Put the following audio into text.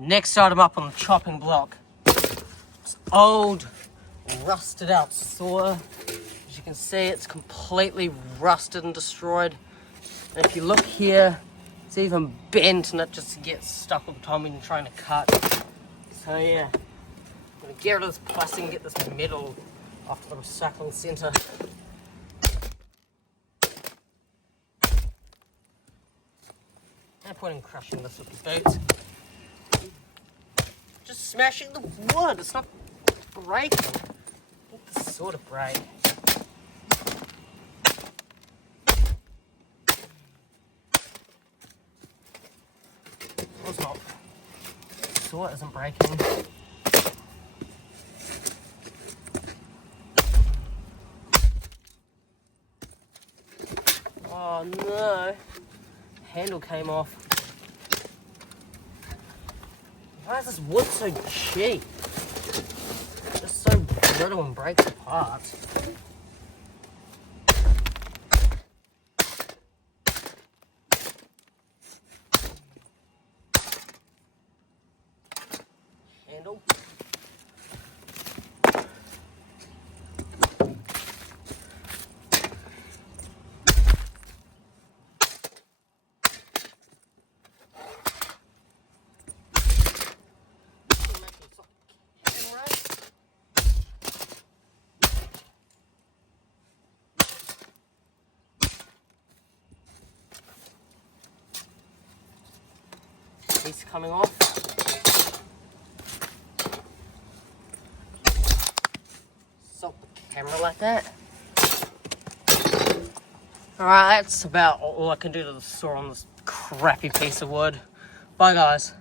Next item up on the chopping block. It's old, rusted out saw. As you can see, it's completely rusted and destroyed. And if you look here, it's even bent and it just gets stuck all the time when you're trying to cut. So yeah, I'm gonna get rid of this plastic and get this metal off to the recycling centre. No point in crushing this with the boots. Just smashing the wood, it's not breaking. It's sort of break. It's not. The saw isn't breaking. Oh no. Handle came off. Why is this wood so cheap? Just so brittle and breaks apart. Handle. Piece coming off. Stop the camera like that. Alright, that's about all I can do to the saw on this crappy piece of wood. Bye guys.